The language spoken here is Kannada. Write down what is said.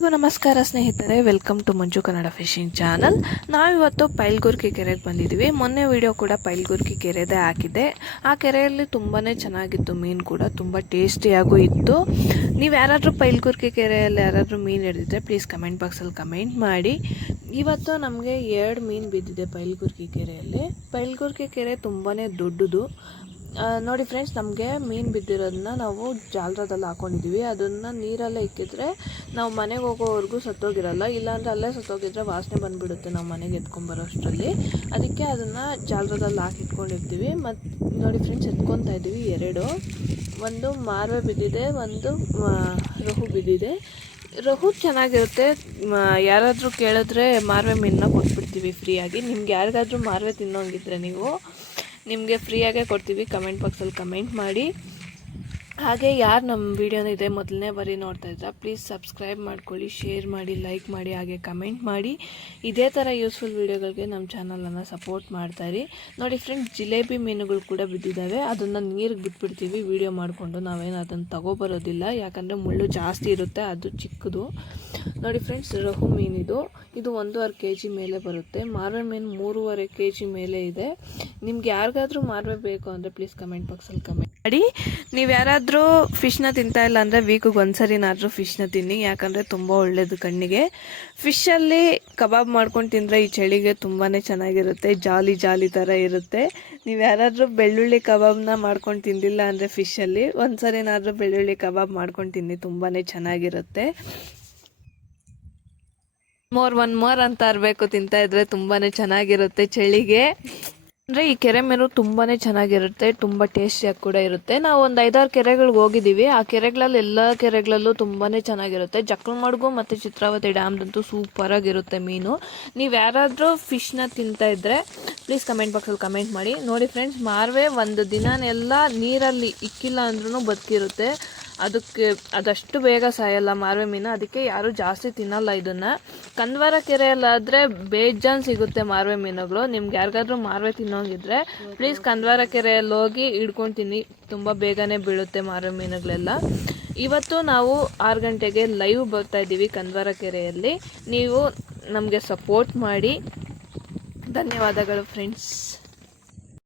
ನಮಸ್ಕಾರ ಸ್ನೇಹಿತರೆ, welcome to Manju Kannada fishing channel. ನಾವಿವತ್ತು ಪೈಲ್ಗುರ್ಕಿ ಕೆರೆಗೆ ಬಂದಿದ್ದೀವಿ. ಮೊನ್ನೆ ವಿಡಿಯೋ ಕೂಡ ಪೈಲ್ಗುರ್ಕಿ ಕೆರೆದೇ ಹಾಕಿದ್ದೆ. ಆ ಕೆರೆಯಲ್ಲಿ ತುಂಬಾ ಚೆನ್ನಾಗಿತ್ತು, ಮೀನು ಕೂಡ ತುಂಬ ಟೇಸ್ಟಿಯಾಗೂ ಇತ್ತು. ನೀವು ಯಾರಾದರೂ ಪೈಲ್ಗುರ್ಕಿ ಕೆರೆಯಲ್ಲಿ ಯಾರಾದರೂ ಮೀನು ಹಿಡಿದಿದ್ರೆ ಪ್ಲೀಸ್ ಕಮೆಂಟ್ ಬಾಕ್ಸಲ್ಲಿ ಕಮೆಂಟ್ ಮಾಡಿ. ಇವತ್ತು ನಮಗೆ 2 ಮೀನು ಬಿದ್ದಿದೆ ಪೈಲ್ಗುರ್ಕಿ ಕೆರೆಯಲ್ಲಿ. ಪೈಲ್ಗುರ್ಕಿ ಕೆರೆ ತುಂಬಾ ದೊಡ್ಡದು. ನೋಡಿ ಫ್ರೆಂಡ್ಸ್, ನಮಗೆ ಮೀನು ಬಿದ್ದಿರೋದನ್ನ ನಾವು ಜಾಲರದಲ್ಲಿ ಹಾಕೊಂಡಿದ್ದೀವಿ. ಅದನ್ನು ನೀರಲ್ಲೇ ಇಕ್ಕಿದ್ರೆ ನಾವು ಮನೆಗೆ ಹೋಗೋವರೆಗೂ ಸತ್ತೋಗಿರಲ್ಲ. ಇಲ್ಲಾಂದರೆ ಅಲ್ಲೇ ಸತ್ತೋಗಿದ್ರೆ ವಾಸನೆ ಬಂದುಬಿಡುತ್ತೆ ನಾವು ಮನೆಗೆ ಎತ್ಕೊಂಬರೋ ಅಷ್ಟರಲ್ಲಿ. ಅದಕ್ಕೆ ಅದನ್ನು ಜಾಲರದಲ್ಲಿ ಹಾಕಿಟ್ಕೊಂಡಿರ್ತೀವಿ. ಮತ್ತು ನೋಡಿ ಫ್ರೆಂಡ್ಸ್, ಎತ್ಕೊತಾ ಇದ್ದೀವಿ 2. ಒಂದು ಮಾರ್ವೆ ಬಿದ್ದಿದೆ, ಒಂದು ರಹು ಬಿದ್ದಿದೆ. ರಹು ಚೆನ್ನಾಗಿರುತ್ತೆ. ಯಾರಾದರೂ ಕೇಳಿದ್ರೆ ಮಾರ್ವೆ ಮೀನನ್ನ ಕೊಟ್ಬಿಡ್ತೀವಿ ಫ್ರೀಯಾಗಿ. ನಿಮ್ಗೆ ಯಾರಿಗಾದ್ರೂ ಮಾರ್ವೆ ತಿನ್ನೋಂಗಿದ್ರೆ ನಿಮಗೆ ಫ್ರೀಯಾಗೇ ಕೊಡ್ತೀವಿ. ಕಮೆಂಟ್ ಬಾಕ್ಸಲ್ಲಿ ಕಮೆಂಟ್ ಮಾಡಿ. ಹಾಗೆ ಯಾರು ನಮ್ಮ ವೀಡಿಯೋನ ಇದೆ ಮೊದಲನೇ ಬಾರಿ ನೋಡ್ತಾ ಇದ್ರಾ, ಪ್ಲೀಸ್ ಸಬ್ಸ್ಕ್ರೈಬ್ ಮಾಡ್ಕೊಳ್ಳಿ, ಶೇರ್ ಮಾಡಿ, ಲೈಕ್ ಮಾಡಿ, ಹಾಗೆ ಕಮೆಂಟ್ ಮಾಡಿ. ಇದೇ ಥರ ಯೂಸ್ಫುಲ್ ವೀಡಿಯೋಗಳಿಗೆ ನಮ್ಮ ಚಾನಲನ್ನು ಸಪೋರ್ಟ್ ಮಾಡ್ತಾಯಿರಿ. ನೋಡಿ ಫ್ರೆಂಡ್ಸ್, ಜಿಲೇಬಿ ಮೀನುಗಳು ಕೂಡ ಬಿದ್ದಿದ್ದಾವೆ. ಅದನ್ನು ನೀರಿಗೆ ಬಿಟ್ಬಿಡ್ತೀವಿ ವೀಡಿಯೋ ಮಾಡಿಕೊಂಡು. ನಾವೇನು ಅದನ್ನು ತಗೋಬರೋದಿಲ್ಲ, ಯಾಕಂದರೆ ಮುಳ್ಳು ಜಾಸ್ತಿ ಇರುತ್ತೆ, ಅದು ಚಿಕ್ಕದು. ನೋಡಿ ಫ್ರೆಂಡ್ಸ್, ರಹು ಮೀನಿದು, ಇದು 1.5 kg ಮೇಲೆ ಬರುತ್ತೆ. ಮಾರ್ವೆ ಮೀನು 3.5 kg ಮೇಲೆ ಇದೆ. ನಿಮ್ಗೆ ಯಾರಿಗಾದ್ರೂ ಮಾರ್ವೆ ಬೇಕು ಅಂದರೆ ಪ್ಲೀಸ್ ಕಮೆಂಟ್ ಬಾಕ್ಸಲ್ಲಿ ಕಮೆಂಟ್ ಮಾಡಿ. ನೀವು ಯಾರಾದರೂ ಫಿಶ್ನ ತಿಂತಾ ಇಲ್ಲ ಅಂದರೆ ವೀಕಿಗೆ ಒಂದ್ಸರಿನಾದರೂ ಫಿಶ್ನ ತಿನ್ನಿ, ಯಾಕಂದರೆ ತುಂಬ ಒಳ್ಳೆಯದು ಕಣ್ಣಿಗೆ. ಫಿಶಲ್ಲಿ ಕಬಾಬ್ ಮಾಡ್ಕೊಂಡು ತಿಂದರೆ ಈ ಚಳಿಗೆ ತುಂಬಾ ಚೆನ್ನಾಗಿರುತ್ತೆ, ಜಾಲಿ ಜಾಲಿ ಥರ ಇರುತ್ತೆ. ನೀವು ಯಾರಾದರೂ ಬೆಳ್ಳುಳ್ಳಿ ಕಬಾಬ್ನ ಮಾಡ್ಕೊಂಡು ತಿಂದಿಲ್ಲ ಅಂದರೆ ಫಿಶಲ್ಲಿ ಒಂದ್ಸರಿನಾದರೂ ಬೆಳ್ಳುಳ್ಳಿ ಕಬಾಬ್ ಮಾಡ್ಕೊಂಡು ತಿನ್ನಿ, ತುಂಬಾ ಚೆನ್ನಾಗಿರುತ್ತೆ. ಒನ್ ಮೋರ್ ಅಂತ ಇರಬೇಕು, ತಿಂತಾ ಇದ್ರೆ ತುಂಬಾ ಚೆನ್ನಾಗಿರುತ್ತೆ ಚಳಿಗೆ. ಅಂದರೆ ಈ ಕೆರೆ ಮೀನು ತುಂಬಾ ಚೆನ್ನಾಗಿರುತ್ತೆ, ತುಂಬ ಟೇಸ್ಟಿಯಾಗಿ ಕೂಡ ಇರುತ್ತೆ. ನಾವು ಒಂದು 5-6 ಕೆರೆಗಳಿಗೆ ಹೋಗಿದ್ದೀವಿ. ಆ ಕೆರೆಗಳಲ್ಲಿ ಎಲ್ಲ ಕೆರೆಗಳಲ್ಲೂ ತುಂಬಾ ಚೆನ್ನಾಗಿರುತ್ತೆ. ಜಕ್ಕಲಮಡುಗು ಮತ್ತು ಚಿತ್ರಾವತಿ ಡ್ಯಾಮ್ದಂತೂ ಸೂಪರಾಗಿರುತ್ತೆ ಮೀನು. ನೀವು ಯಾರಾದರೂ ಫಿಶ್ನ ತಿಂತಾ ಇದ್ದರೆ ಪ್ಲೀಸ್ ಕಮೆಂಟ್ ಬಾಕ್ಸಲ್ಲಿ ಕಮೆಂಟ್ ಮಾಡಿ. ನೋಡಿ ಫ್ರೆಂಡ್ಸ್, ಮಾರ್ವೆ ಒಂದು ದಿನನೆಲ್ಲ ನೀರಲ್ಲಿ ಇಕ್ಕಿಲ್ಲ ಅಂದ್ರೂ ಬದುಕಿರುತ್ತೆ. ಅದಷ್ಟು ಬೇಗ ಸಾಯಲ್ಲ ಮಾರ್ವೆ ಮೀನು, ಅದಕ್ಕೆ ಯಾರೂ ಜಾಸ್ತಿ ತಿನ್ನಲ್ಲ ಇದನ್ನು. ಕಂದವಾರ ಕೆರೆಯಲ್ಲಾದರೆ ಬೇಜಾನ್ ಸಿಗುತ್ತೆ ಮಾರ್ವೆ ಮೀನುಗಳು. ನಿಮ್ಗೆ ಯಾರಿಗಾದ್ರೂ ಮಾರ್ವೆ ತಿನ್ನೋಂಗಿದ್ರೆ ಪ್ಲೀಸ್ ಕಂದವಾರ ಕೆರೆಯಲ್ಲಿ ಹೋಗಿ ಹಿಡ್ಕೊಂಡು ತಿನ್ನಿ, ತುಂಬ ಬೇಗನೆ ಬೀಳುತ್ತೆ ಮಾರ್ವೆ ಮೀನುಗಳೆಲ್ಲ. ಇವತ್ತು ನಾವು 6 ಗಂಟೆಗೆ ಲೈವ್ ಬರ್ತಾ ಇದ್ದೀವಿ ಕಂದವಾರ ಕೆರೆಯಲ್ಲಿ. ನೀವು ನಮಗೆ ಸಪೋರ್ಟ್ ಮಾಡಿ. ಧನ್ಯವಾದಗಳು ಫ್ರೆಂಡ್ಸ್.